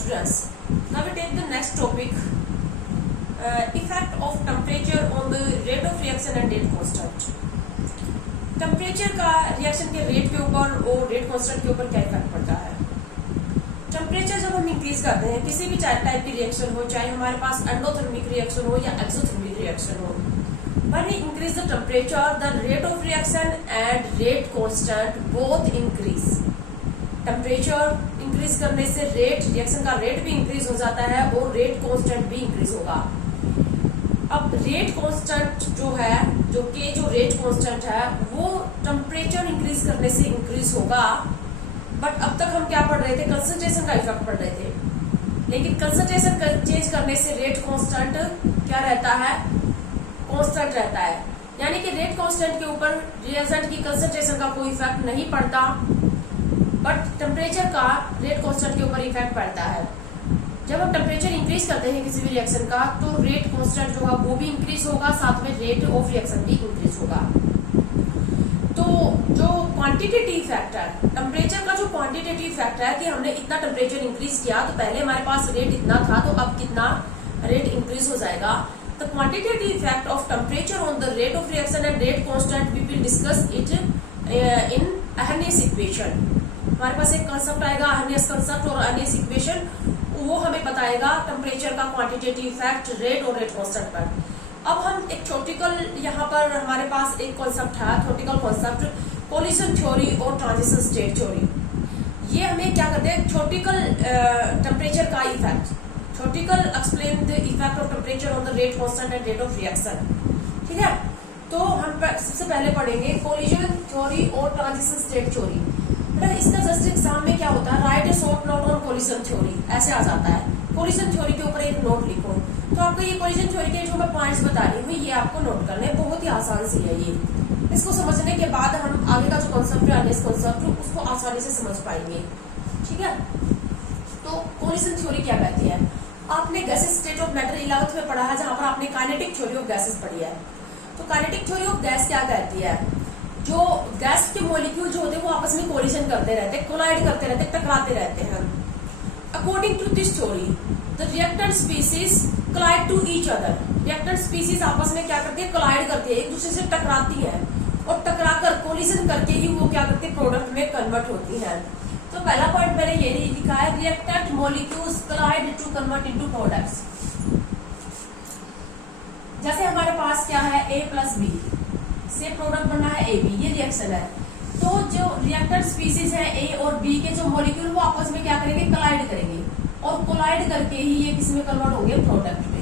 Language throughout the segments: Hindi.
students, now we take the next topic, effect of temperature on the rate of reaction and rate constant. Temperature का रिएक्शन के रेट के ऊपर और रेट कांस्टेंट के ऊपर क्या इफेक्ट पड़ता है। टेम्परेचर जब हम इंक्रीज करते हैं किसी भी टाइप की रिएक्शन हो, चाहे हमारे पास एंडोथर्मिक रिएक्शन हो या एक्सोथर्मिक रिएक्शन हो, when we increase the temperature the rate of reaction and rate constant both increase. Temperature increase करने से रिएक्शन का रेट भी इंक्रीज हो जाता है और रेट कांस्टेंट भी इंक्रीज होगा। अब रेट कांस्टेंट जो रेट कांस्टेंट है वो टेम्परेचर इंक्रीज करने से इंक्रीज होगा, बट अब तक हम क्या पढ़ रहे थे, कंसंट्रेशन का इफेक्ट पढ़ रहे थे, लेकिन कंसंट्रेशन चेंज करने से रेट कांस्टेंट क्या रहता है, कांस्टेंट रहता है। यानी कि रेट कांस्टेंट के ऊपर रिएजेंट की कंसंट्रेशन का कोई इफेक्ट नहीं पड़ता, बट टेम्परेचर का रेट कांस्टेंट के ऊपर इफेक्ट पड़ता है। जब हम टेम्परेचर इंक्रीज करते हैं किसी भी रिएक्शन का तो रेट कांस्टेंट जो है वो भी इंक्रीज होगा, साथ में रेट ऑफ रिएक्शन भी इंक्रीज होगा। तो जो क्वांटिटेटिव फैक्टर, टेम्परेचर का जो क्वांटिटेटिव फैक्टर है कि हमने इतना टेम्परेचर इंक्रीज किया तो पहले हमारे पास रेट इतना था तो अब कितना रेट इंक्रीज हो जाएगा। The quantitative effect of temperature on the rate of reaction and rate constant we will discuss it in Arrhenius equation. हमारे पास एक कंसेप्ट आएगा अर्हेनियस कंसेप्ट और अर्हेनियस इक्वेशन, वो हमें बताएगा टेम्परेचर का क्वांटिटेटिव इफेक्ट रेट और रेट कांस्टेंट पर। अब हम एक थ्योरेटिकल, यहाँ पर हमारे पास एक कॉन्सेप्ट है थ्योरेटिकल कॉन्सेप्ट, कोलिजन थ्योरी और ट्रांजिशन स्टेट थ्योरी। ये हमें क्या करते हैं, थ्योरेटिकल टेम्परेचर का effect, theoretical explain the effect of temperature on the rate constant and rate of reaction. ठीक है, तो हम सबसे पहले पढ़ेंगे कोलिजन थ्योरी और ट्रांजिशन स्टेट थ्योरी। इसका जस्ट एग्जाम में क्या होता है, right A short note on collision theory, ऐसे आ जाता है। कोलिजन थ्योरी के ऊपर एक नोट लिखो, तो आपको ये कोलिजन थ्योरी के जो मैं पॉइंट्स बता रही हूँ ये आपको नोट करने, बहुत ही आसान सी है ये। इसको समझने के बाद हम आगे का जो कॉन्सेप्ट है इस कॉन्सेप्ट उसको आसानी से समझ पाएंगे। ठीक है, तो कोलिजन थ्योरी क्या कहती है, आपने gases state of matter 11th में पढ़ा है, जहां पर आपने काइनेटिक थ्योरी ऑफ गैसेस पढ़ी है। तो काइनेटिक थ्योरी ऑफ गैस क्या कहती है, जो गैस के मॉलिक्यूल जो होते हैं वो आपस में कोलिजन करते रहते हैं, कोलाइड करते रहते हैं, टकराते रहते हैं। According to this theory the reactant species collide to each other. Reactant species आपस में क्या करती है, कोलाइड करती है, एक दूसरे से टकराती है और टकराकर कोलिजन करके ही वो क्या करती है, प्रोडक्ट में कन्वर्ट होती है। तो पहला पॉइंट मैंने ये लिखा है, reactant molecules collide to convert into products. जैसे हमारे पास क्या है, A प्लस बी से प्रोडक्ट बनना है AB, ये रिएक्शन है। तो जो रिएक्टेंट स्पीसीज है A और B के जो मॉलिक्यूल वो आपस में क्या करेंगे, कोलाइड करेंगे और कोलाइड करके ही ये किसमें कन्वर्ट होंगे, प्रोडक्ट में।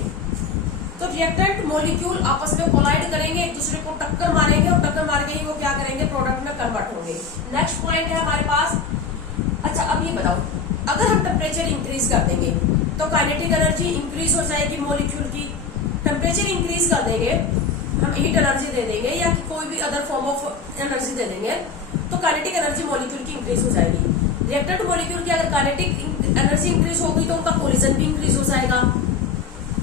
तो रिएक्टेंट मॉलिक्यूल आपस में कोलाइड करेंगे, एक दूसरे को टक्कर मारेंगे और टक्कर मार के ही वो क्या करेंगे, प्रोडक्ट में कन्वर्ट होंगे। नेक्स्ट पॉइंट है हमारे पास, अच्छा अब ये बताओ, अगर हम टेम्परेचर इंक्रीज कर देंगे तो काइनेटिक एनर्जी इंक्रीज हो जाएगी मॉलिक्यूल की। टेम्परेचर इंक्रीज कर देंगे, हम हीट एनर्जी दे देंगे या कोई भी अदर फॉर्म ऑफ एनर्जी दे देंगे तो काइनेटिक एनर्जी मॉलिक्यूल की इंक्रीज हो जाएगी। रिएक्टेंट मॉलिक्यूल की अगर काइनेटिक एनर्जी इंक्रीज होगी तो उनका कोलिजन भी इंक्रीज हो जाएगा,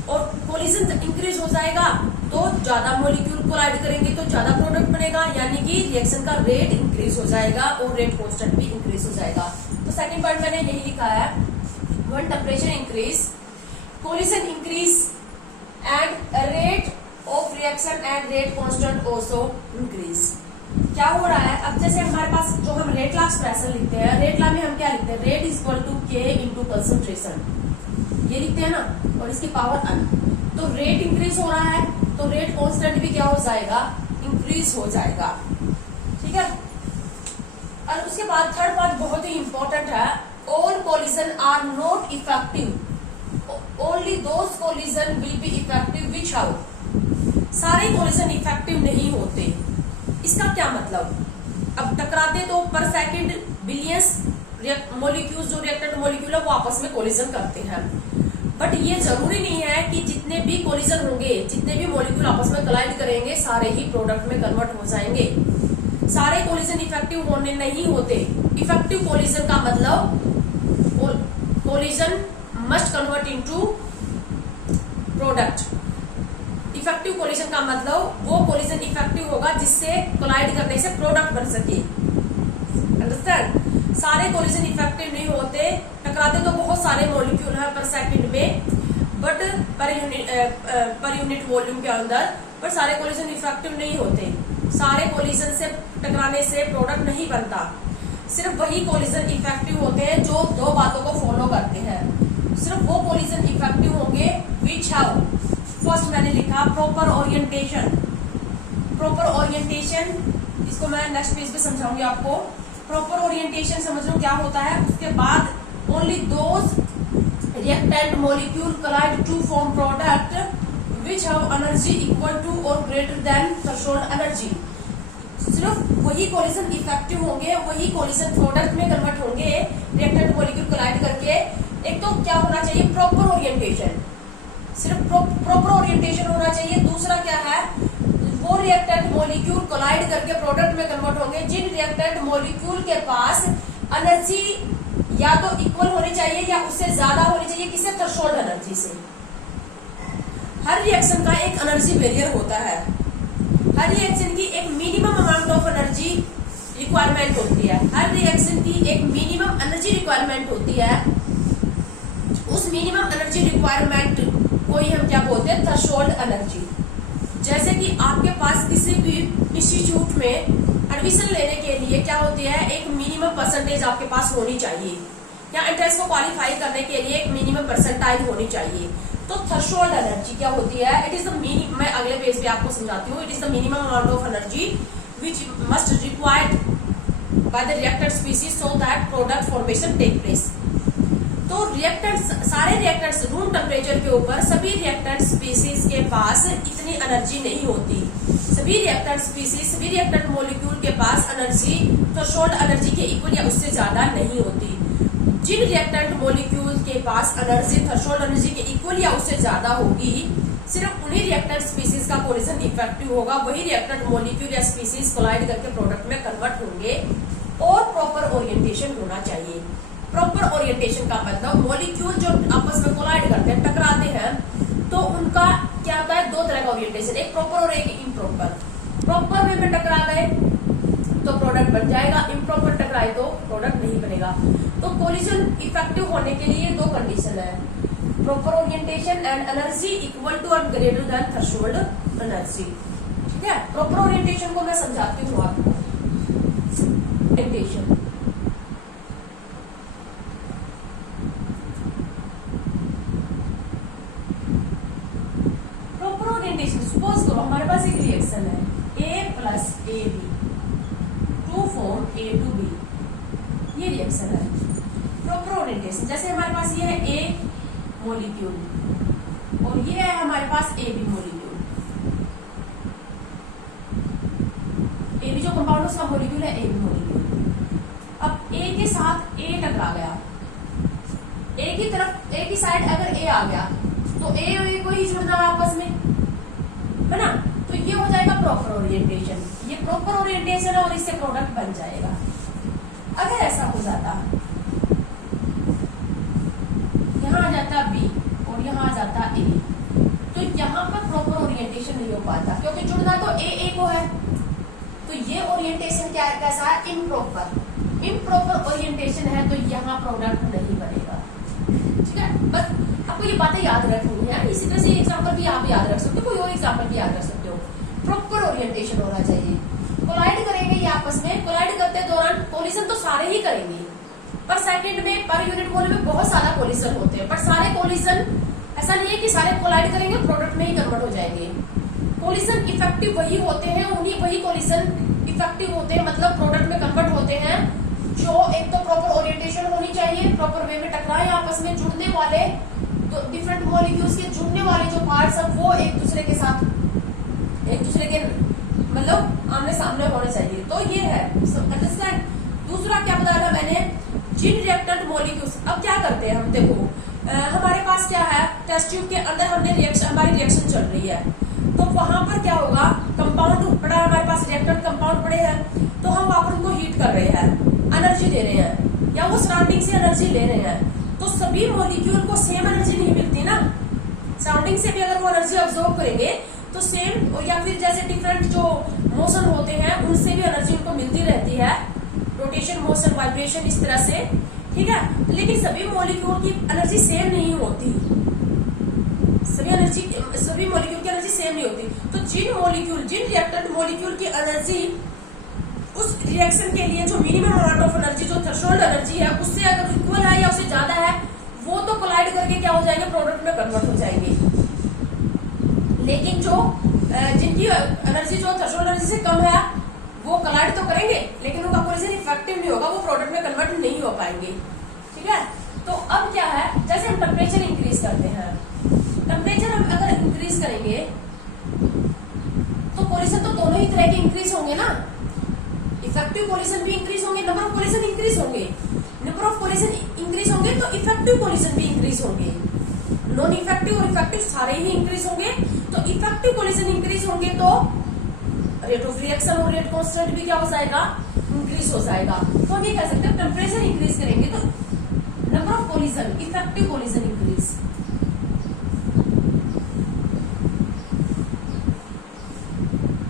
और कोलिजन इंक्रीज हो जाएगा तो ज्यादा मॉलिक्यूल कोलाइड करेंगे तो ज्यादा प्रोडक्ट बनेगा, यानी कि रिएक्शन का रेट इंक्रीज हो जाएगा और रेट कांस्टेंट भी इंक्रीज हो जाएगा। तो सेकंड पॉइंट मैंने यही लिखा है, when temperature increase collision increase and rate of reaction and rate constant also increase. क्या हो रहा है, अब जैसे हमारे पास जो हम रेट लॉ एक्सप्रेशन लिखते हैं, रेट लॉ में हम क्या लिखते हैं, rate is equal to K into concentration, ये लिखते हैं ना, और इसकी पावर n। तो रेट इंक्रीज हो रहा है तो रेट कांस्टेंट भी क्या हो जाएगा, इंक्रीज हो जाएगा। ठीक है, और उसके बाद थर्ड बात बहुत ही इंपॉर्टेंट है, all collision are not effective, only those collision will be effective which how. सारे कोलिजन इफेक्टिव नहीं होते। इसका क्या मतलब, अब टकराते तो पर सेकंड बिलियंस मॉलिक्यूल्स, जो रिएक्टेंट मॉलिक्यूल है वो आपस में कोलिजन करते हैं, बट ये जरूरी नहीं है कि जितने भी कोलिजन होंगे, जितने भी मॉलिक्यूल आपस में कोलाइड करेंगे सारे ही प्रोडक्ट में कन्वर्ट हो जाएंगे। सारे कोलिजन इफेक्टिव होने नहीं होते। इफेक्टिव कोलिजन का मतलब collision must convert into product. Effective collision का मतलब वो कोलिजन इफेक्टिव होगा जिससे कोलाइड करने से प्रोडक्ट बन सके। अंडरस्टैंड, सारे कोलिजन इफेक्टिव नहीं होते, टकराते तो बहुत सारे मॉलिक्यूल है पर सेकंड में, बट पर यूनिट वॉल्यूम के अंदर, पर सारे कोलिजन इफेक्टिव नहीं होते। सारे कोलिजन से टकराने से प्रोडक्ट नहीं बनता, सिर्फ वही कोलिजन इफेक्टिव होते हैं जो दो बातों को फॉलो करते हैं। सिर्फ वो कोलिजन इफेक्टिव होंगे विच हैव, फर्स्ट मैंने लिखा प्रॉपर ओरिएंटेशन। प्रॉपर ओरिएंटेशन, इसको मैं नेक्स्ट पेज पे समझाऊंगी आपको। प्रॉपर ओरिएंटेशन समझ लो क्या होता है। उसके बाद only those reactant molecule collide to form product which have energy equal to और ग्रेटर देन थ्रेशोल्ड एनर्जी। सिर्फ वही कोलिजन इफेक्टिव होंगे, वही कोलिजन प्रोडक्ट में कन्वर्ट होंगे रिएक्टेंट मॉलिक्यूल कोलाइड करके। एक तो क्या होना चाहिए, प्रॉपर ओरिएंटेशन, सिर्फ प्रॉपर ओरिएंटेशन होना चाहिए। दूसरा क्या है, वो रिएक्टेंट मॉलिक्यूल कोलाइड करके प्रोडक्ट में कन्वर्ट होंगे जिन रिएक्टेंट मॉलिक्यूल के पास एनर्जी या तो इक्वल होनी चाहिए या उससे ज्यादा होनी चाहिए, किससे, थ्रेशोल्ड एनर्जी से। हर रिएक्शन का एक एनर्जी बैरियर होता है, हर रिएक्शन की एक minimum amount of energy requirement होती है, हर रिएक्शन की एक मिनिमम एनर्जी रिक्वायरमेंट होती है। उस मिनिमम एनर्जी रिक्वायरमेंट को ही हम क्या बोलते हैं, थ्रेशोल्ड एनर्जी। जैसे कि आपके पास किसी भी इंस्टीट्यूट में एडमिशन लेने के लिए क्या होती है, एक मिनिमम परसेंटेज आपके पास होनी चाहिए, या एंट्रेंस को क्वालिफाई करने के लिए एक मिनिमम परसेंटाइल होनी चाहिए। तो थ्रेशोल्ड एनर्जी क्या होती है, इट इज द मिनिमम, मैं अगले पेज पे आपको समझाती हूँ। It is the minimum amount of energy which must required by the reactant species so that product formation take place. तो रिएक्टेंट्स, सारे रिएक्टेंट्स रूम टेम्परेचर के ऊपर सभी रिएक्टेंट स्पीसीज के पास इतनी एनर्जी नहीं होती। सभी रिएक्टेंट स्पीसीज, सभी रिएक्टेंट मॉलिक्यूल के पास एनर्जी थ्रेशोल्ड एनर्जी के इक्वल या उससे ज्यादा नहीं होती। जिन रिएक्टेंट मॉलिक्यूल के पास एनर्जी थ्रेशोल्ड एनर्जी के इक्वल या उससे ज्यादा होगी, सिर्फ उन्हीं रिएक्टेंट स्पीसीज का कोलिजन इफेक्टिव होगा, वही रिएक्टेंट मॉलिक्यूल या स्पीसीज कोलाइड करके प्रोडक्ट में कन्वर्ट होंगे। और प्रॉपर ओरिएंटेशन होना चाहिए। प्रॉपर ओरिएंटेशन का मतलब मॉलिक्यूल जो आपस में कोलाइड करते हैं, टकराते हैं, तो उनका क्या होता है, दो तरह का ओरिएंटेशन, एक प्रॉपर और एक इम्प्रॉपर। प्रॉपर वे में टकरा गए तो प्रोडक्ट बन जाएगा, इम्प्रॉपर टकराए तो प्रोडक्ट नहीं बनेगा। तो कोलिजन इफेक्टिव होने के लिए दो कंडीशन है, proper orientation and energy equal to और ग्रेटर देन थ्रेशोल्ड एनर्जी। ठीक है, प्रॉपर ओरिएंटेशन को मैं समझाती हूँ आपको। ओरिएंटेशन, प्रॉपर ओरिएंटेशन, सपोज करो हमारे पास एक रिएक्शन है A plus AB to form A two B, ये रिएक्शन है। प्रॉपर ओरिएंटेशन, जैसे हमारे पास ये है A मॉलिक्यूल और ये है हमारे पास AB मॉलिक्यूल। AB जो कंपाउंड उसका मॉलिक्यूल है AB मॉलिक्यूल। अब A के साथ A टकरा गया, A की तरफ, A की साइड अगर A आ गया तो A और A को ही जुड़ना है आपस में, है ना। तो ये हो जाएगा प्रॉपर ओरिएंटेशन, ये प्रॉपर ओरिएंटेशन है और इससे प्रोडक्ट बन जाएगा। अगर ऐसा हो जाता, यहाँ आ जाता B और यहाँ आ जाता A, तो यहाँ पर प्रॉपर ओरिएंटेशन नहीं हो पाता, क्योंकि जुड़ना तो A को है। तो ये ओरिएंटेशन क्या है, कैसा है, इम्प्रॉपर। इम्प्रॉपर ओरिएंटेशन है तो यहाँ प्रोडक्ट नहीं बनेगा। ठीक है, बस आपको ये बातें याद रखनी है। इसी तरह से एग्जाम्पल भी आप याद रख सकते हो, कोई और एग्जाम्पल भी याद रख सकते हो। प्रॉपर ओरिएंटेशन होना चाहिए। कोलाइड करेंगे ये आपस में, कोलाइड करते दौरान कोलिजन तो सारे ही करेंगे, पर सेकंड में पर यूनिट वॉल्यूम में बहुत सारा कोलिजन होते हैं, पर सारे कोलिजन ऐसा नहीं है कि सारे कोलाइड करेंगे प्रोडक्ट में ही कन्वर्ट हो जाएंगे। कोलिजन इफेक्टिव वही होते हैं, उन्हीं वही कोलिजन इफेक्टिव होते हैं, मतलब प्रोडक्ट में कन्वर्ट होते हैं, जो एक तो प्रॉपर ओरिएंटेशन होनी चाहिए, प्रॉपर वे में टकराए आपस में, जुड़ने वाले तो डिफरेंट मॉलिक्यूल्स के जुड़ने वाले जो पार्ट्स हैं वो एक दूसरे के साथ, एक दूसरे के मतलब आमने सामने होने चाहिए। तो ये है अंडरस्टैंड। दूसरा क्या बताया था मैंने, जिन रिएक्टेंट मॉलिक्यूल्स, अब क्या करते हैं हम, देखो हमारे पास क्या है, टेस्ट ट्यूब के अंदर हमने रिएक्शन, हमारी रिएक्शन चल रही है, तो वहां पर क्या होगा, कंपाउंड पड़ा है हमारे पास, रिएक्टेंट कंपाउंड पड़े हैं, तो हम वहां पर उनको हीट कर रहे हैं, एनर्जी दे रहे हैं, या वो सराउंडिंग से एनर्जी ले रहे हैं। तो सभी मॉलिक्यूल को सेम एनर्जी नहीं मिलती ना, सराउंडिंग से भी अगर वो एनर्जी अब्सॉर्ब करेंगे तो सेम, या फिर जैसे डिफरेंट जो मोशन होते हैं उनसे भी एनर्जी उनको मिलती रहती है, रोटेशन, मोशन, वाइब्रेशन, इस तरह से। ठीक है, लेकिन सभी मॉलिक्यूल की एनर्जी सेम नहीं होती, सभी मॉलिक्यूल की एनर्जी सेम नहीं होती। तो जिन रिएक्टेंट मॉलिक्यूल की एनर्जी उस रिएक्शन के लिए जो मिनिमम अमाउंट ऑफ एनर्जी, जो थ्रेशोल्ड एनर्जी है, उससे अगर इक्वल है या उससे ज्यादा है, वो तो कोलाइड करके क्या हो जाएंगे, प्रोडक्ट में कन्वर्ट हो जाएंगे। लेकिन जो जिनकी एनर्जी जो थ्रेशोल्ड एनर्जी से कम है, वो कोलाइड तो करेंगे, लेकिन उनका कोलिजन इफेक्टिव नहीं होगा, वो प्रोडक्ट में कन्वर्ट नहीं हो पाएंगे। ठीक है, तो अब क्या है, जैसे हम टेम्परेचर इंक्रीज करते हैं, टेम्परेचर हम अगर इंक्रीज करेंगे तो कोलिजन तो दोनों ही तरह के इंक्रीज होंगे ना, इफेक्टिव कोलिजन भी इंक्रीज होंगे, नंबर ऑफ कोलिजन इंक्रीज होंगे, नंबर ऑफ कोलिजन इंक्रीज होंगे तो इफेक्टिव कोलिजन भी इंक्रीज होंगे, नॉन इफेक्टिव और इफेक्टिव सारे ही इंक्रीज होंगे। तो इफेक्टिव कोलिजन इंक्रीज होंगे तो रेट ऑफ रिएक्शन और रेट कांस्टेंट भी क्या हो जाएगा, इंक्रीज हो जाएगा। तो हम ये कह सकते हैं टेम्परेचर इंक्रीज करेंगे तो number of collision, effective collision increase,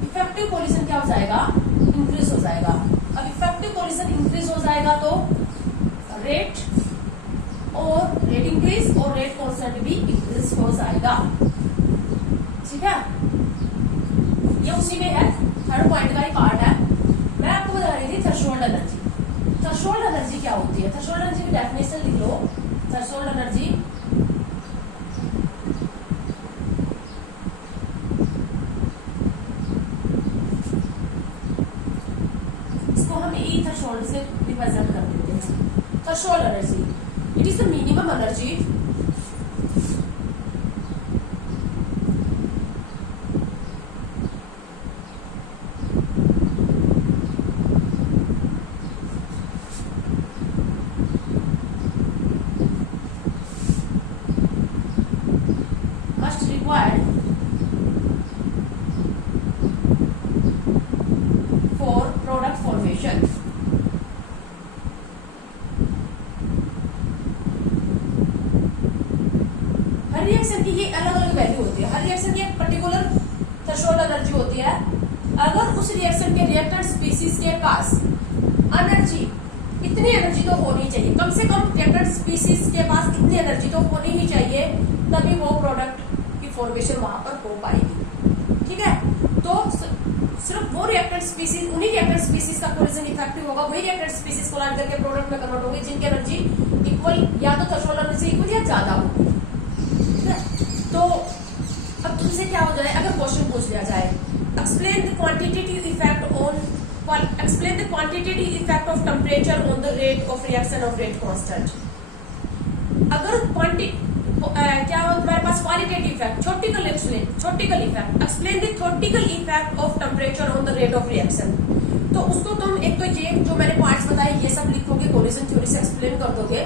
effective collision क्या हो जाएगा, इंक्रीज हो जाएगा। अब इफेक्टिव कोलिजन इंक्रीज हो जाएगा तो रेट इंक्रीज और रेट कांस्टेंट भी इंक्रीज हो जाएगा। ठीक है, ये उसी में है, थर्ड पॉइंट का ही पार्ट है। मैं आपको बता रही थी थ्रेशोल्ड एनर्जी। थ्रेशोल्ड एनर्जी क्या होती है, थ्रेशोल्ड एनर्जी की डेफिनेशन लिख लो। थ्रेशोल्ड एनर्जी इसको हम ई थ्रेशोल्ड से रिप्रेजेंट कर देते हैं। Threshold energy, it is the minimum energy reaction की ये अलग अलग वैल्यू होती है, हर रिएक्शन की एक पर्टिकुलर थ्रेशोल्ड एनर्जी होती है। अगर उस रिएक्शन के रिएक्टेंट स्पीसीज के पास एनर्जी, इतनी एनर्जी तो होनी चाहिए, कम से कम रिएक्टेंट स्पीसीज के पास इतनी एनर्जी तो होनी ही चाहिए, तभी वो प्रोडक्ट की फॉर्मेशन वहां पर हो पाएगी। ठीक है, तो सिर्फ वो रिएक्टेंट स्पीसीज, उन्हीं रिएक्टेंट स्पीसीज का कोलिजन इफेक्टिव होगा, वही रिएक्टेंट स्पीसीज कोलाइड करके प्रोडक्ट में कन्वर्ट होंगे जिनकी एनर्जी इक्वल या तो थ्रेशोल्ड एनर्जी इक्वल या ज्यादा होगी। तो अब तुमसे क्या हो जाए, अगर क्वेश्चन पूछ लिया जाए, explain the quantitative effect of temperature on the rate of reaction of rate constant. अगर क्या हो तुम्हारे पास qualitative effect, theoretical effect, explain the theoretical effect of temperature on the rate of reaction. तो उसको तुम एक तो ये जो मैंने पॉइंट्स बताए ये सब लिखोगे, कोलिजन थ्योरी से एक्सप्लेन कर दोगे।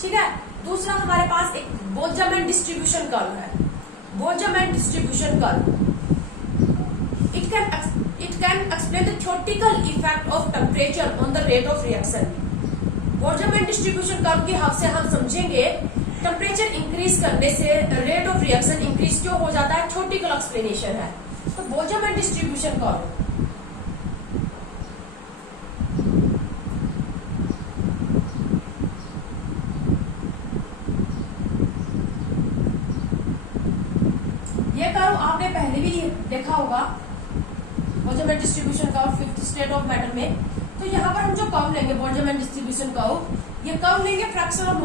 ठीक है, दूसरा हमारे पास एक बोल्ट्जमैन डिस्ट्रीब्यूशन कर्व है। Boltzmann distribution curve, it can explain the theoretical effect of temperature on the rate of reaction. Boltzmann distribution curve की हेल्प से हम समझेंगे टेम्परेचर इंक्रीज करने से रेट ऑफ रिएक्शन इंक्रीज क्यों हो जाता है, थ्योरेटिकल एक्सप्लेनेशन है। तो बोल्ट्जमैन डिस्ट्रीब्यूशन कर्व आपने पहले भी देखा होगा, Boltzmann distribution curve fifth state of matter में। तो यहाँ पर हम जो कर्व लेंगे बोल्ट्जमैन डिस्ट्रीब्यूशन कर्व, ये कर्व लेंगे fraction of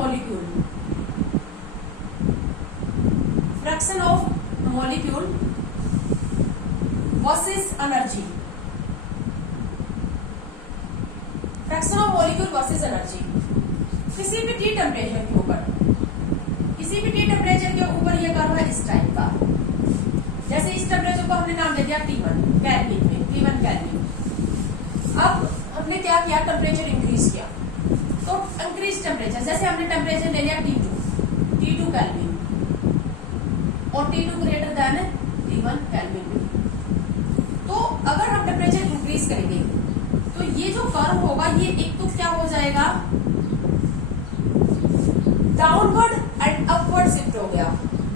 molecule versus energy, fraction of molecule versus energy किसी भी टी टेम्परेचर के ऊपर, किसी भी टी टेम्परेचर के ऊपर ये कर्व है इस टाइप का। जैसे इस टेम्परेचर को हमने नाम दे दिया T1 केल्विन में, T1 केल्विन। अब हमने क्या किया, टेम्परेचर इंक्रीज किया, तो इंक्रीज टेम्परेचर, जैसे हमने टेम्परेचर ले लिया T2 केल्विन और T2 greater than T1 kelvin. तो अगर हम टेम्परेचर इंक्रीज करेंगे तो ये जो कर्व होगा ये एक तो क्या हो जाएगा, डाउनवर्ड एंड अपवर्ड शिफ्ट हो गया,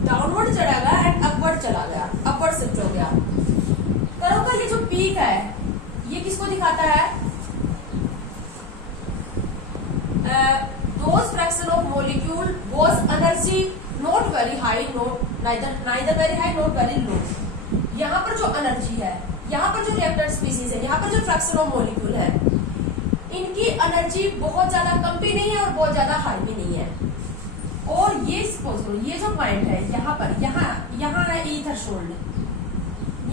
डाउनवर्ड चला गया एंड अपवर्ड चला गया, अपवर्ड शिफ्ट हो गया। कर्व का ये जो पीक है ये किसको दिखाता है, those fraction of molecule was energy not very high, neither very high, not very low. यहाँ पर जो एनर्जी है, यहाँ पर जो रिएक्टेंट स्पीसीज है, यहाँ पर जो फ्रैक्शन ऑफ मॉलिक्यूल है, इनकी एनर्जी बहुत ज्यादा कम भी नहीं है और बहुत ज्यादा हाई भी नहीं है। और ये सपोज करो ये जो पॉइंट है यहाँ पर, यहाँ है ई थ्रेशोल्ड,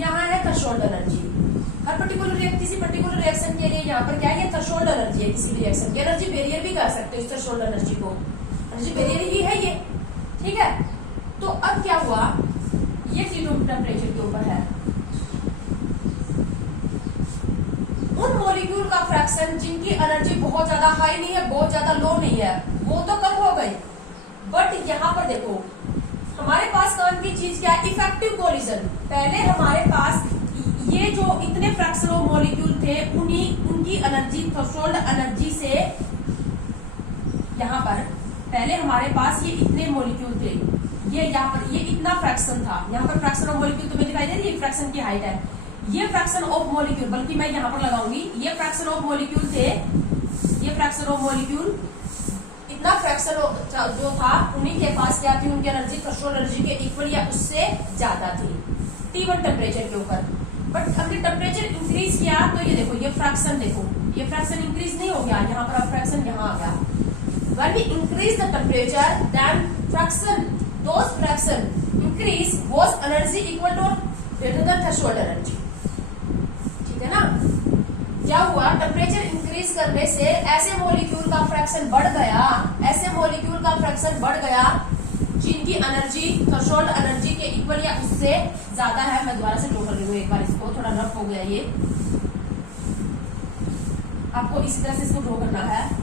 यहाँ है थ्रेशोल्ड एनर्जी। हर पर्टिकुलर किसी पर्टिकुलर रिएक्शन के लिए यहाँ पर क्या है, ये थ्रेशोल्ड एनर्जी है। किसी भी रिएक्शन की एनर्जी बैरियर भी कह सकते हो इस थ्रेशोल्ड एनर्जी को, एनर्जी बैरियर ही है ये, ठीक है। तो अब क्या हुआ, ये रूम टेम्परेचर के ऊपर है, उन मॉलिक्यूल का फ्रैक्शन जिनकी एनर्जी बहुत ज्यादा हाई नहीं है, बहुत ज्यादा लो नहीं है, वो तो कम हो गई। बट यहाँ पर देखो हमारे पास काम की चीज क्या है, इफेक्टिव कोलिजन। पहले हमारे पास ये जो इतने फ्रैक्शन ऑफ मॉलिक्यूल थे, उनकी एनर्जी थ्रेशोल्ड एनर्जी से, यहाँ पर पहले हमारे पास ये इतने मॉलिक्यूल थे, ये यहाँ पर ये इतना फ्रैक्शन था, यहाँ पर फ्रैक्शन ऑफ मॉलिक्यूल तुम्हें दिखाई दे रही है, फ्रैक्शन की हाइट है, ये फ्रैक्शन ऑफ मॉलिक्यूल, बल्कि मैं यहाँ पर लगाऊंगी, ये फ्रैक्शन ऑफ मॉलिक्यूल थे, ये फ्रैक्शन ऑफ मॉलिक्यूल, इतना फ्रैक्शन जो था उन्हीं के पास क्या थी, उनकी एनर्जी थ्रेशोल्ड एनर्जी के इक्वल या उससे ज्यादा थी T1 टेम्परेचर के ऊपर। बट हमने टेम्परेचर इंक्रीज किया तो ये देखो, ये फ्रैक्शन देखो, ये फ्रैक्शन इंक्रीज नहीं हो गया, यहाँ पर अब फ्रैक्शन यहाँ आ गया। When we increase the temperature, then those fraction increase was energy equal to greater than threshold energy, ठीक है ना। क्या हुआ, टेम्परेचर इंक्रीज करने से ऐसे मॉलिक्यूल का फ्रैक्शन बढ़ गया, ऐसे मॉलिक्यूल का फ्रैक्शन बढ़ गया जिनकी एनर्जी थ्रेशोल्ड एनर्जी के इक्वल या उससे ज्यादा है। मैं दोबारा से ड्रॉ कर रही हूँ एक बार, इसको थोड़ा रफ हो गया ये, आपको इसी तरह से इसको ड्रॉ करना है।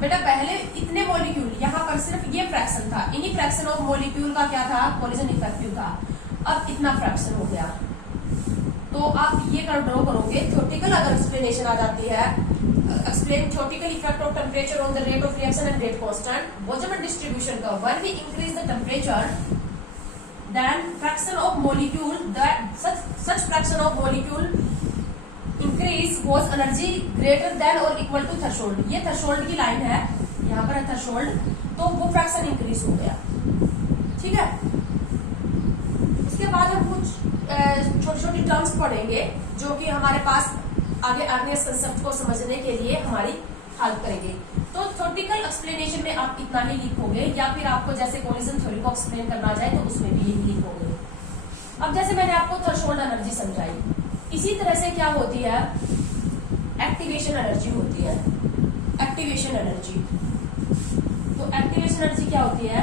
बेटा पहले इतने मॉलिक्यूल, यहाँ पर सिर्फ ये फ्रैक्शन था, इन्हीं फ्रैक्शन ऑफ मॉलिक्यूल का क्या था, कोलिजन इफेक्टिव था। अब इतना फ्रैक्शन हो गया, तो आप ये ड्रॉ करोगे। थ्योरेटिकल अगर एक्सप्लेनेशन आ जाती है, explain theoretical effect of temperature on the rate of reaction and rate constant, Boltzmann distribution का, when we increase the temperature then fraction of molecule, that such fraction of molecule increase was energy greater than और इक्वल टू थ्रेशोल्ड। ये थ्रेशोल्ड की लाइन है, यहाँ पर है थ्रेशोल्ड, तो वो फ्रैक्शन इंक्रीज हो गया, ठीक है। उसके बाद हम कुछ छोटी छोटी टर्म्स पढ़ेंगे जो कि हमारे पास आगे इस कंसेप्ट को समझने के लिए हमारी हेल्प करेंगे। तो थ्योरेटिकल एक्सप्लेनेशन में आप इतना ही लिखोगे, या फिर आपको जैसे कोलिजन थ्योरी को एक्सप्लेन करना जाए तो उसमें भी यही लिखोगे। अब जैसे मैंने आपको थ्रेशोल्ड एनर्जी समझाई, इसी तरह से क्या होती है, एक्टिवेशन एनर्जी होती है, एक्टिवेशन एनर्जी। तो एक्टिवेशन एनर्जी क्या होती है,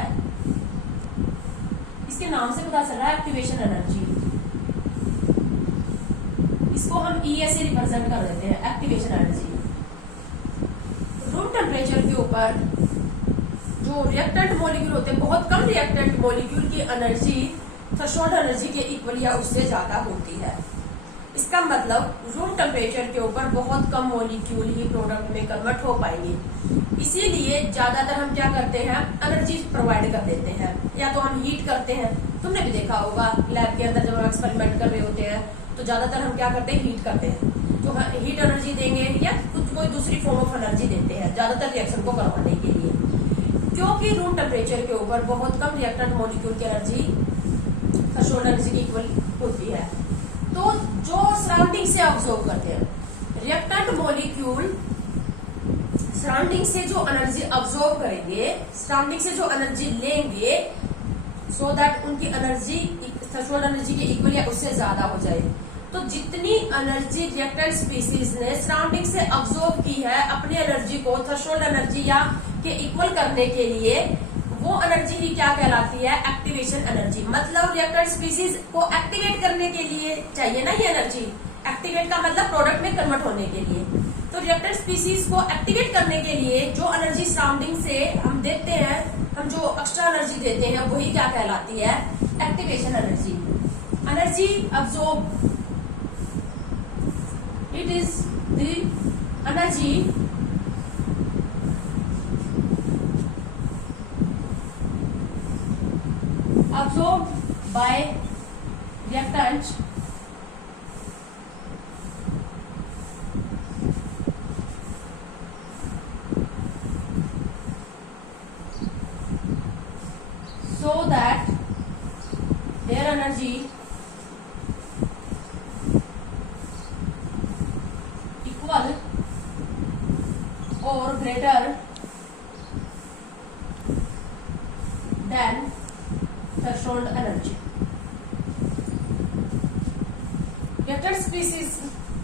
इसके नाम से पता चल रहा है, एक्टिवेशन एनर्जी। इसको हम E से रिप्रेजेंट कर देते हैं, एक्टिवेशन एनर्जी। रूम टेम्परेचर के ऊपर जो रिएक्टेंट मॉलिक्यूल होते हैं, बहुत कम रिएक्टेंट मॉलिक्यूल की एनर्जी थ्रेशोल्ड एनर्जी के इक्वल या उससे ज्यादा होती है। इसका मतलब रूम टेम्परेचर के ऊपर बहुत कम मॉलिक्यूल ही प्रोडक्ट में कन्वर्ट हो पाएंगे। इसीलिए ज्यादातर हम क्या करते हैं, एनर्जी प्रोवाइड कर देते हैं, या तो हम हीट करते हैं। तुमने भी देखा होगा लैब के अंदर जब हम एक्सपेरिमेंट कर रहे होते हैं तो ज्यादातर हम क्या करते हैं, हीट करते हैं, तो हीट एनर्जी देंगे या कुछ कोई दूसरी फॉर्म ऑफ एनर्जी देते हैं, ज्यादातर रिएक्शन को करवाने के लिए। क्योंकि रूम टेम्परेचर के ऊपर बहुत कम रिएक्टेंट मॉलिक्यूल की एनर्जी थ्रेशोल्ड एनर्जी की इक्वल होती है। तो जो सराउंडिंग से ऑब्जर्व करते हैं, रिएक्टेंट मॉलिक्यूल सराउंडिंग से जो एनर्जी ऑब्जर्व करेंगे, सराउंडिंग से जो एनर्जी लेंगे, सो दैट उनकी एनर्जी थ्रेशोल्ड एनर्जी के इक्वल या उससे ज्यादा हो जाए। तो जितनी एनर्जी रिएक्टेंट स्पीसीज ने सराउंडिंग से ऑब्जर्व की है अपनी एनर्जी को थ्रेशोल्ड एनर्जी या के इक्वल करने के लिए, वो एनर्जी ही क्या कहलाती है, एक्टिवेशन एनर्जी। मतलब रिएक्टेंट स्पीसीज को एक्टिवेट करने के लिए चाहिए ना ये एनर्जी, एक्टिवेट का मतलब प्रोडक्ट में कन्वर्ट होने के लिए। तो रिएक्टेंट स्पीसीज को एक्टिवेट करने के लिए जो एनर्जी सराउंडिंग से हम देते हैं, हम जो एक्स्ट्रा एनर्जी देते हैं, वही क्या कहलाती है, activation energy. Energy absorb, it is the energy absorbed by reactant so that their energy equal or greater than threshold energy. Reactant species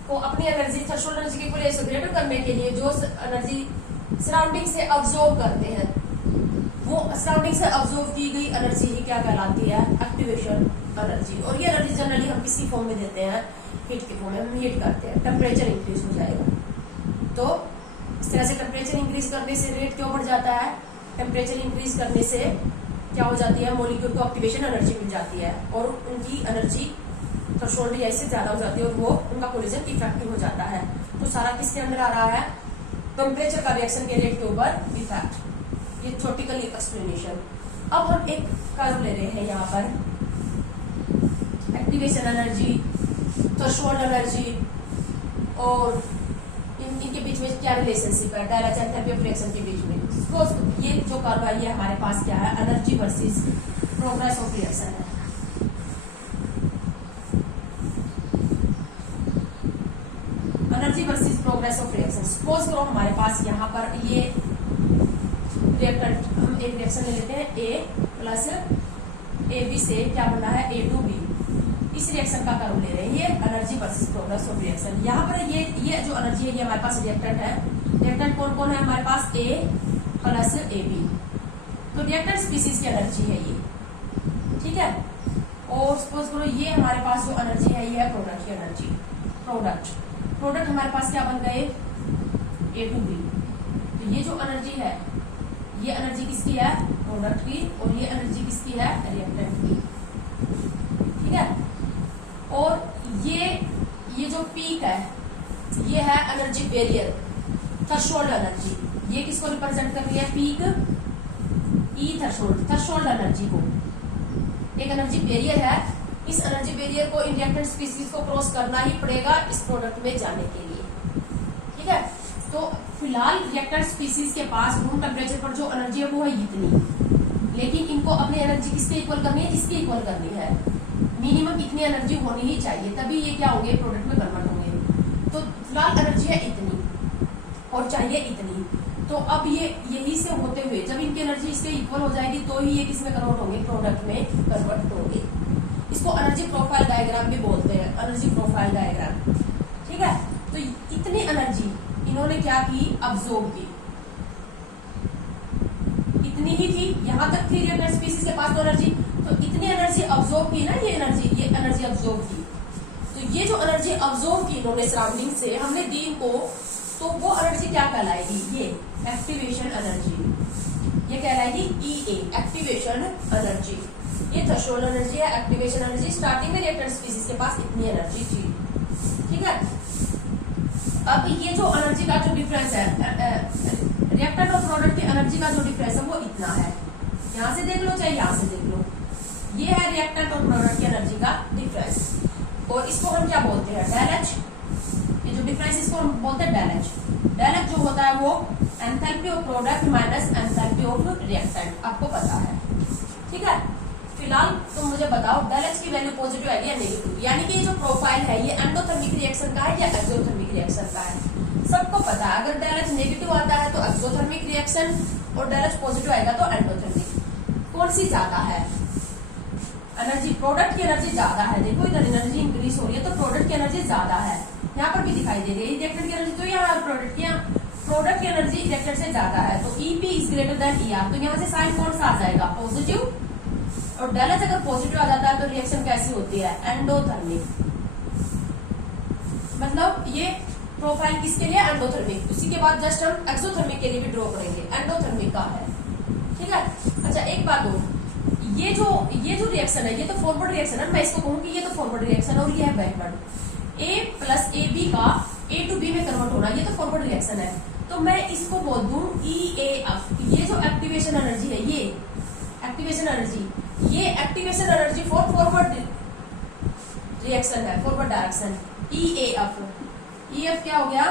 को अपनी एनर्जी थ्रेशोल्ड एनर्जी के इक्वल ग्रेटर करने के लिए जो एनर्जी सराउंडिंग से अब्जॉर्ब करते हैं, वो सराउंडिंग से अब्जॉर्ब की गई एनर्जी ही क्या कहलाती है? Activation energy. और ये एनर्जी जनरली हम किसी फॉर्म में देते हैं? हीट के फॉर्म में। हम हीट करते हैं, टेम्परेचर इंक्रीज हो जाएगा। तो इस तरह से टेम्परेचर इंक्रीज करने से रेट क्यों बढ़ जाता है? टेम्परेचर इंक्रीज करने से क्या हो जाती है? मॉलिक्यूल को एक्टिवेशन एनर्जी मिल जाती है और उनकी एनर्जी थ्रेशोल्ड से ज्यादा हो जाती है और वो उनका कोलिजन इफेक्टिव हो जाता है। तो सारा किसके अंदर आ रहा है? टेम्परेचर का रिएक्शन के रेट के ऊपर इफेक्ट। ये थ्योरेटिकल एक्सप्लेनेशन। अब हम एक कर्व ले रहे हैं यहाँ पर, एक्टिवेशन एनर्जी, थ्रेशोल्ड एनर्जी और इनके बीच में क्या रिलेशनशिप है डायरेक्ट एंथैल्पी ऑफ रिएक्शन के बीच में। सपोज ये जो कर्व है ये हमारे पास क्या है? Energy versus progress of reaction है। Energy versus progress of reaction. Suppose करो हमारे पास यहाँ पर ये रिएक्टेंट, हम एक रिएक्शन ले लेते हैं A प्लस AB से क्या बन रहा है? A2B। इस रिएक्शन का कर्व ले रहे हैं, ये energy versus progress of reaction. यहाँ पर ये जो एनर्जी है ये हमारे पास रिएक्टेंट है। रिएक्टेंट कौन कौन है हमारे पास? A plus AB। तो रिएक्टेंट स्पीसीज की एनर्जी है ये, ठीक है। और सपोज करो ये हमारे पास जो एनर्जी है ये है प्रोडक्ट की एनर्जी। प्रोडक्ट हमारे पास क्या बन गए? A2B। तो ये जो एनर्जी है ये एनर्जी किसकी है? प्रोडक्ट की। और ये एनर्जी किसकी है? रिएक्टेंट की, ठीक है। और ये जो पीक है ये है एनर्जी बैरियर, थ्रेशोल्ड एनर्जी। ये किसको रिप्रेजेंट कर रही है? पीक ई थ्रेशोल्ड एनर्जी को। एक एनर्जी बैरियर है, इस एनर्जी बैरियर को इन रिएक्टेंट स्पीसीज को क्रॉस करना ही पड़ेगा इस प्रोडक्ट में जाने के लिए, ठीक है। तो फिलहाल रिएक्टेंट स्पीसीज के पास रूम टेम्परेचर पर जो एनर्जी है वो है इतनी, लेकिन इनको अपनी एनर्जी किसके इक्वल करनी है? इसके इक्वल करनी है। मिनिमम इतनी एनर्जी होनी ही चाहिए, तभी ये क्या होंगे? प्रोडक्ट में कन्वर्ट होंगे। तो फिलहाल एनर्जी है इतनी और चाहिए इतनी। तो अब ये यही से होते हुए जब इनकी एनर्जी इसके इक्वल हो जाएगी तो ही ये किसमें कन्वर्ट होंगे? प्रोडक्ट में कन्वर्ट होंगे। इसको एनर्जी प्रोफाइल डायग्राम भी बोलते हैं, एनर्जी प्रोफाइल डायग्राम, ठीक है। तो इतनी एनर्जी इन्होंने क्या की? अब्सॉर्ब की। इतनी ही थी, यहां तक थी रिएक्टेंट स्पीसीज के पास तो एनर्जी। तो इतनी एनर्जी अब्सॉर्ब की ना, ये एनर्जी अब्सॉर्ब की। तो ये जो एनर्जी अब्सॉर्ब की इन्होंने सराउंडिंग से हमने दी इनको, तो वो एनर्जी क्या कहलाएगी? ये एक्टिवेशन एनर्जी। ये कहलाएगी EA, एक्टिवेशन एनर्जी। ये थ्रेशोल्ड एनर्जी है, एक्टिवेशन एनर्जी। स्टार्टिंग में रिएक्टेंट स्पीसीज के पास इतनी एनर्जी थी, ठीक है। अब ये जो एनर्जी का जो डिफरेंस है, रिएक्टेंट और प्रोडक्ट की एनर्जी का जो डिफरेंस है वो इतना है। यहां से देख लो चाहे यहां से देख लो, ये है रिएक्टेंट और प्रोडक्ट की एनर्जी का डिफरेंस। और इसको हम क्या बोलते हैं? Del H. ये जो डिफरेंस इसको हम बोलते हैं डेल एच। डेल एच जो होता है वो enthalpy of product minus enthalpy of reactant, आपको पता है, ठीक है। फिलहाल तुम मुझे बताओ डेल एच की वैल्यू पॉजिटिव है या नेगेटिव? यानी कि ये जो प्रोफाइल है ये एंडोथर्मिक रिएक्शन का है या एक्सोथर्मिक रिएक्शन का है? सबको पता है अगर डेल एच नेगेटिव आता है तो एक्सोथर्मिक रिएक्शन और डेल एच पॉजिटिव आएगा तो एंडोथर्मिक। कौन सी ज्यादा है? एनर्जी, प्रोडक्ट की एनर्जी ज्यादा है। देखो इधर एनर्जी इंक्रीज हो रही है तो प्रोडक्ट की एनर्जी ज्यादा है। यहाँ पर भी दिखाई दे रही है रिएक्टेंट की एनर्जी, तो यहाँ प्रोडक्ट की एनर्जी रिएक्टेंट से ज्यादा है। तो EP is greater than ER। तो यहाँ से साइन कौन सा आ जाएगा? पॉजिटिव। और डेल एच अगर पॉजिटिव आ जाता है तो रिएक्शन कैसी होती है? एंडोथर्मिक। मतलब ये प्रोफाइल किसके लिए? एंडोथर्मिक। उसी के बाद जस्ट हम एक्सोथर्मिक के लिए भी ड्रॉ करेंगे, एंडोथर्मिक का है, ठीक है। अच्छा एक बात और, ये जो रिएक्शन है ये तो फॉरवर्ड रिएक्शन है। मैं इसको कहूंगी ये तो फॉरवर्ड रिएक्शन और ये है बैकवर्ड। A प्लस AB का A to B में कन्वर्ट होना, ये तो फॉरवर्ड रिएक्शन है। तो मैं इसको बोल दूं EAF। ये जो एक्टिवेशन एनर्जी है, ये activation energy for forward reaction है, फॉरवर्ड डायरेक्शन, EAF। EF क्या हो गया,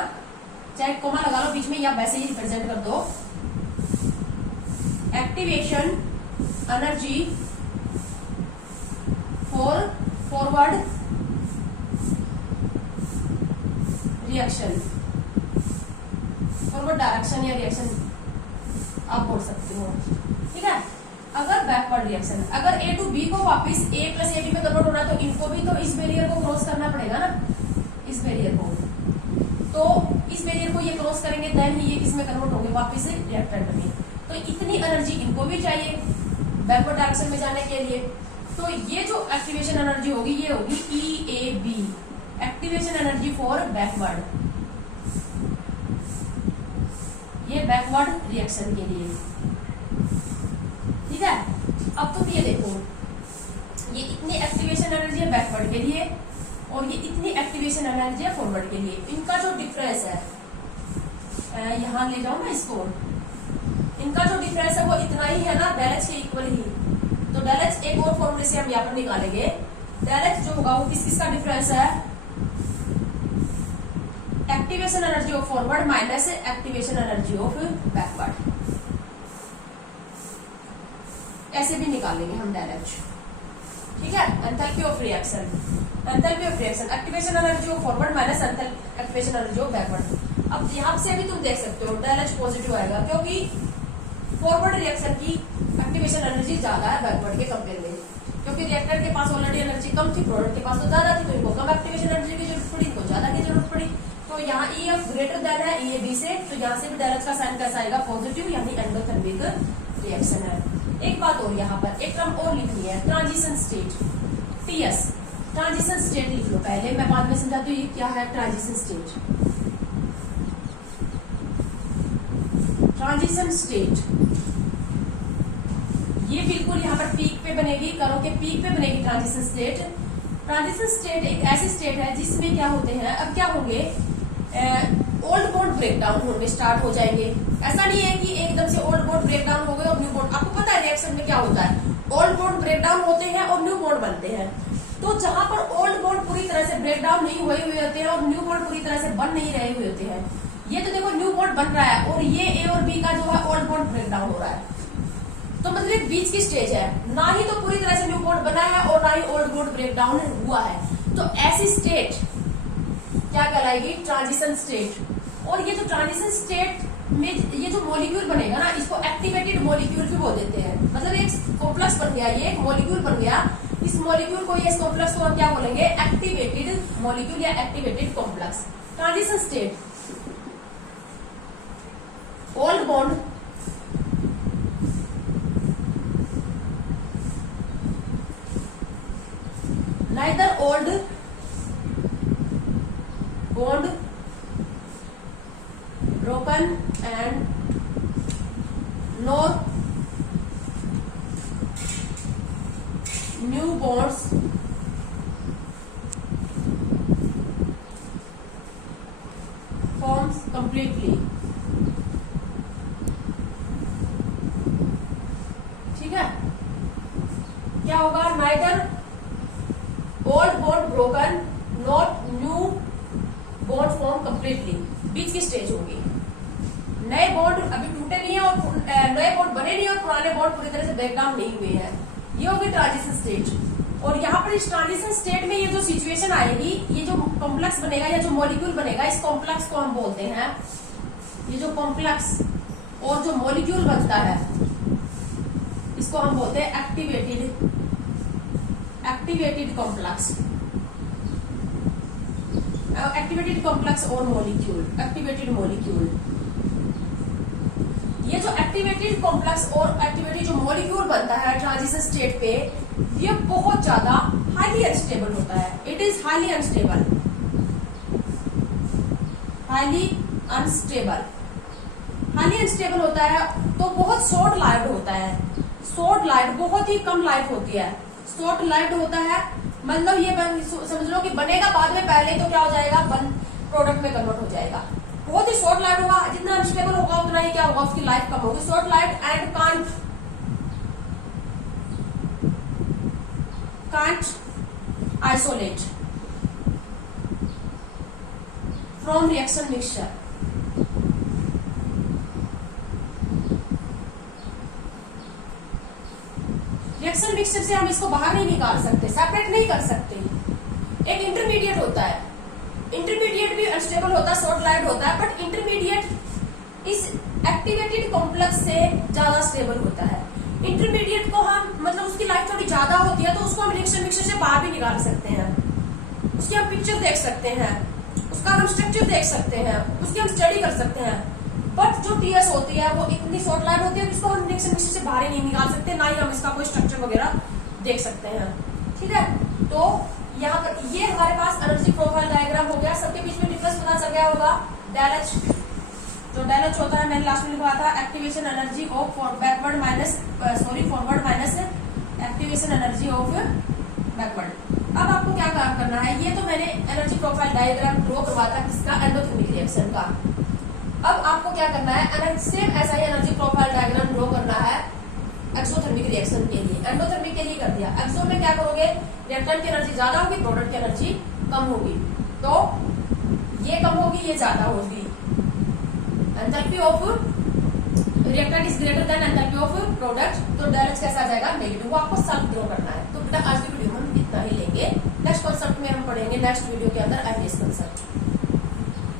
चाहे कोमा लगा लो बीच में या वैसे ही रिप्रेजेंट कर दो, activation energy for forward reaction, forward direction या रिएक्शन आप बोल सकते हो, ठीक है। अगर बैकवर्ड रिएक्शन, अगर A टू B को वापस A प्लस AB में कन्वर्ट होना है तो इनको भी तो इस बैरियर को क्रॉस करना पड़ेगा ना, इस बैरियर को, तो इस बैरियर को ये क्रॉस करेंगे देन ही ये किसमें कन्वर्ट होंगे, वापस रिएक्टेंट में। तो इतनी एनर्जी इनको भी चाहिए बैकवर्ड डायरेक्शन में जाने के लिए। तो ये जो एक्टिवेशन एनर्जी होगी ये होगी EAB, activation energy for backward, ये बैकवर्ड रिएक्शन के लिए, ठीक है। अब तुम ये देखो, ये इतनी एक्टिवेशन एनर्जी है बैकवर्ड के लिए और ये इतनी एक्टिवेशन एनर्जी है फॉरवर्ड के लिए। इनका जो डिफरेंस है, यहां ले जाओ ना इसको, इनका जो डिफरेंस है वो इतना ही है ना, डेल एच के इक्वल ही। तो डेल एच एक और फॉर्मूले से हम यहाँ पर निकालेंगे, डेल एच जो होगा वो किस किसका डिफरेंस है, activation energy of forward minus activation energy of backward, ऐसे भी निकालेंगे हम डायरेक्ट, ठीक है। Enthalpy of reaction, enthalpy of reaction, activation energy of forward minus activation energy of backward. अब यहाँ से भी तुम देख सकते हो डेल एच पॉजिटिव आएगा, क्योंकि फॉरवर्ड रिएक्शन की एक्टिवेशन एनर्जी ज्यादा है बैकवर्ड के कंपेयर में, क्योंकि रिएक्टर के पास ऑलरेडी एनर्जी कम थी, प्रोडक्ट के पास तो ज्यादा थी, तो इनको कम एक्टिवेशन एनर्जी की जरूरत पड़ी, इनको ज्यादा की जरूरत पड़ी। तो यहाँ EF ग्रेटर देन है EAB से, तो यहाँ से भी डेल एच का साइन कैसा आएगा, पॉजिटिव, यानी एंडोथर्मिक रिएक्शन है। एक बात और, यहाँ पर एक टर्म और लिखनी है, transition state, TS, transition state लिख लो पहले, मैं बाद में समझाती हूँ ये क्या है ट्रांजिशन स्टेट। ट्रांजिशन स्टेट ये बिल्कुल यहाँ पर पीक पे बनेगी, करो के पीक पे बनेगी ट्रांजिशन स्टेट। ट्रांजिशन स्टेट एक ऐसी स्टेट है जिसमें क्या होते हैं, अब क्या होंगे, ओल्ड बॉन्ड ब्रेकडाउन होने स्टार्ट हो जाएंगे। ऐसा नहीं है कि एकदम से ओल्ड बॉन्ड ब्रेकडाउन हो गए और न्यू बॉन्ड, आपको पता है रिएक्शन में क्या होता है, ओल्ड बॉन्ड ब्रेकडाउन होते हैं और न्यू बॉन्ड बनते हैं। तो जहां पर ओल्ड बॉन्ड पूरी तरह से ब्रेकडाउन नहीं हुए हुए होते हैं और न्यू बॉन्ड पूरी तरह से बन नहीं रहे हुए होते हैं, ये तो देखो न्यू बॉन्ड बन रहा है और ये A और B का जो है ओल्ड बॉन्ड ब्रेकडाउन हो रहा है, तो मतलब एक बीच की स्टेज है, ना ही तो पूरी तरह से न्यू बॉन्ड बना है और ना ही ओल्ड बॉन्ड ब्रेकडाउन हुआ है। तो ऐसी स्टेट क्या कहलाएगी, ट्रांजिशन स्टेट। और ये जो ट्रांजिशन स्टेट में ये जो मॉलिक्यूल बनेगा ना, इसको एक्टिवेटेड मॉलिक्यूल भी बोल देते हैं, मतलब एक कॉम्प्लेक्स बन गया, ये एक मॉलिक्यूल बन गया, इस मॉलिक्यूल को, इस कॉम्प्लेक्स को हम क्या बोलेंगे, एक्टिवेटेड मॉलिक्यूल या activated complex. Transition state, old bond neither old bond broken and nor new bonds forms completely, ठीक है। क्या होगा, neither old bond broken not new bond form completely, बीच की स्टेज होगी, नए बॉन्ड अभी टूटे नहीं है और नए बॉन्ड बने नहीं और पुराने बॉन्ड पूरी तरह से ब्रेकडाउन नहीं हुए हैं, ये होगी ट्रांजिशन स्टेज। और यहाँ पर इस ट्रांजिशन स्टेट में ये जो सिचुएशन आएगी, ये जो कॉम्प्लेक्स बनेगा या जो मॉलिक्यूल बनेगा, इस कॉम्प्लेक्स को हम बोलते हैं, ये जो कॉम्प्लेक्स और जो मॉलिक्यूल बनता है इसको हम बोलते हैं एक्टिवेटेड कॉम्प्लेक्स, एक्टिवेटेड कॉम्प्लेक्स और मॉलिक्यूल, एक्टिवेटेड मॉलिक्यूल। ये जो एक्टिवेटेड कॉम्प्लेक्स और एक्टिवेटेड जो मॉलिक्यूल बनता है ट्रांजिशन स्टेट पे, ये बहुत ज्यादा हाईली अनस्टेबल होता है, it is highly unstable, highly unstable, highly unstable होता है। तो बहुत शॉर्ट लाइव्ड होता है, शॉर्ट लाइव्ड, बहुत ही कम लाइफ होती है, शॉर्ट लाइव्ड होता है, मतलब ये समझ लो कि बनेगा बाद में, पहले तो क्या हो जाएगा, प्रोडक्ट में कन्वर्ट हो जाएगा। बहुत ही शॉर्ट लाइव्ड होगा, जितना अनस्टेबल होगा उतना ही क्या होगा, उसकी लाइफ कम होगी। Short lived and can't isolate, from reaction mixture. Reaction mixture से हम इसको बाहर नहीं निकाल सकते, सेपरेट नहीं कर सकते। एक इंटरमीडिएट होता है, इंटरमीडिएट भी अनस्टेबल होता है, शॉर्ट लाइव्ड होता है, बट इंटरमीडिएट इस एक्टिवेटेड कॉम्प्लेक्स से ज्यादा स्टेबल होता है। इंटरमीडिएट को हम मतलब उसकी लाइफ थोड़ी ज्यादा होती है तो उसको हम रिएक्शन मिक्सचर से बाहर भी निकाल सकते हैं, उसकी हम पिक्चर देख सकते हैं, उसका हम स्ट्रक्चर देख सकते हैं, उसकी हम स्टडी कर सकते हैं। बट जो टीएस होती है वो इतनी शॉर्ट लाइफ होती है कि उसको हम रिएक्शन मिक्सचर से बाहर ही नहीं निकाल सकते, ना ही हम इसका कोई स्ट्रक्चर वगैरह देख सकते हैं। ठीक है, तो यहाँ पर ये हमारे पास एनर्जी प्रोफाइल डायग्राम हो गया। सबके बीच में डिफरेंस पता चल गया होगा। डेल एच, जो डेल एच होता है मैंने लास्ट में लिखा था, activation energy of backward minus forward minus activation energy of backward. अब आपको क्या काम करना है, ये तो मैंने एनर्जी प्रोफाइल डायग्राम ड्रॉ करवा था किसका, एंडोथर्मिक रिएक्शन का। अब आपको क्या करना है, सेम ऐसा ही एनर्जी प्रोफाइल डायग्राम ड्रॉ करना है एक्सोथर्मिक रिएक्शन के लिए। एंडोथर्मिक के लिए कर दिया, एक्सो में क्या करोगे, रिएक्टेंट की एनर्जी ज्यादा होगी, प्रोडक्ट की एनर्जी कम होगी, तो ये कम होगी ये ज्यादा होगी। Enthalpy of reactant is greater than enthalpy of product, तो डेल एच कैसा आ जाएगा, नेगेटिव। वो आपको सब ड्रॉ करना है। तो बेटा आज की वीडियो में हम इतना ही लेंगे, नेक्स्ट कॉन्सेप्ट में हम पढ़ेंगे नेक्स्ट वीडियो के अंदर आईपीएस कॉन्सेप्ट।